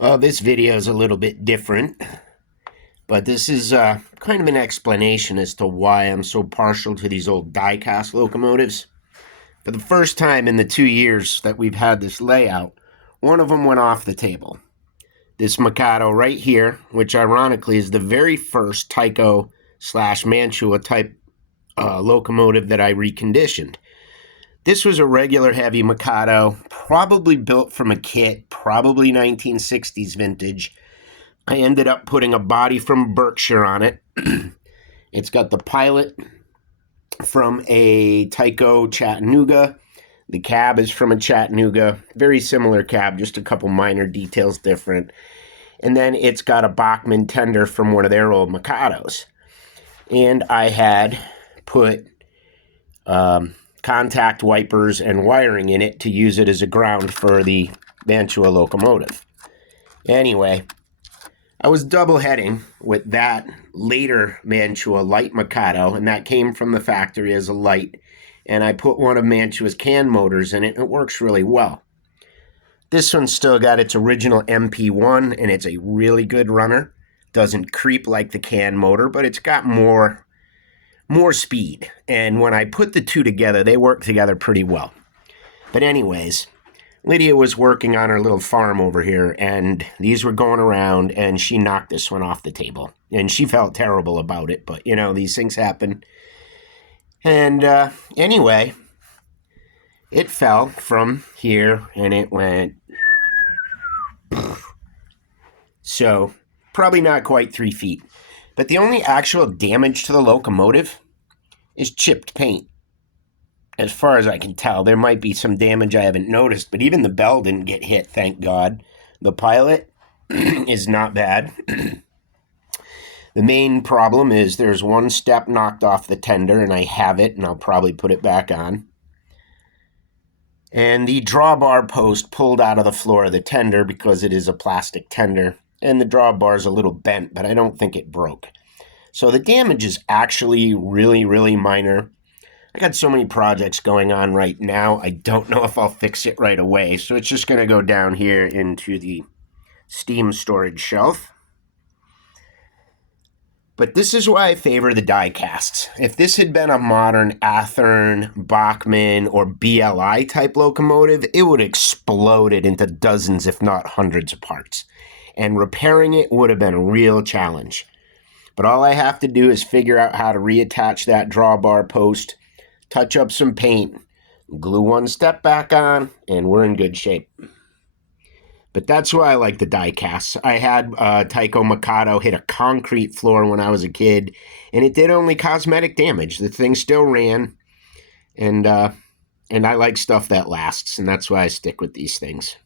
This video is a little bit different, but this is kind of an explanation as to why I'm so partial to these old die-cast locomotives. For the first time in the 2 years that we've had this layout, one of them went off the table. This Mikado right here, which ironically is the very first Tyco/Mantua type locomotive that I reconditioned. This was a regular heavy Mikado, probably built from a kit, probably 1960s vintage. I ended up putting a body from Berkshire on it. It's got the pilot from a Tyco Chattanooga. The cab is from a Chattanooga. Very similar cab, just a couple minor details different. And then it's got a Bachmann tender from one of their old Mikados. And I had put contact wipers and wiring in it to use it as a ground for the Mantua locomotive. Anyway, I was double heading with that later Mantua Light Mikado, and that came from the factory as a light, and I put one of Mantua's can motors in it, and it works really well. This one's still got its original MP1, and it's a really good runner. Doesn't creep like the can motor, but it's got more speed. And when I put the two together, they work together pretty well. But anyways, Lydia was working on her little farm over here, and these were going around, and she knocked this one off the table. And she felt terrible about it, but, you know, these things happen. And anyway, it fell from here, and it went... So, probably not quite 3 feet. But the only actual damage to the locomotive is chipped paint. As far as I can tell, there might be some damage I haven't noticed, but even the bell didn't get hit, thank God. The pilot is not bad. The main problem is there's one step knocked off the tender, and I have it, and I'll probably put it back on. And the drawbar post pulled out of the floor of the tender because it is a plastic tender, and the drawbar is a little bent, but I don't think it broke. So the damage is actually really, really minor. I got so many projects going on right now, I don't know if I'll fix it right away. So it's just going to go down here into the steam storage shelf. But this is why I favor the die casts. If this had been a modern Athearn, Bachmann, or BLI type locomotive, it would have exploded into dozens, if not hundreds of parts. And repairing it would have been a real challenge. But all I have to do is figure out how to reattach that drawbar post, touch up some paint, glue one step back on, and we're in good shape. But that's why I like the die casts. I had Tyco Mikado hit a concrete floor when I was a kid, and it did only cosmetic damage. The thing still ran, and I like stuff that lasts, and that's why I stick with these things.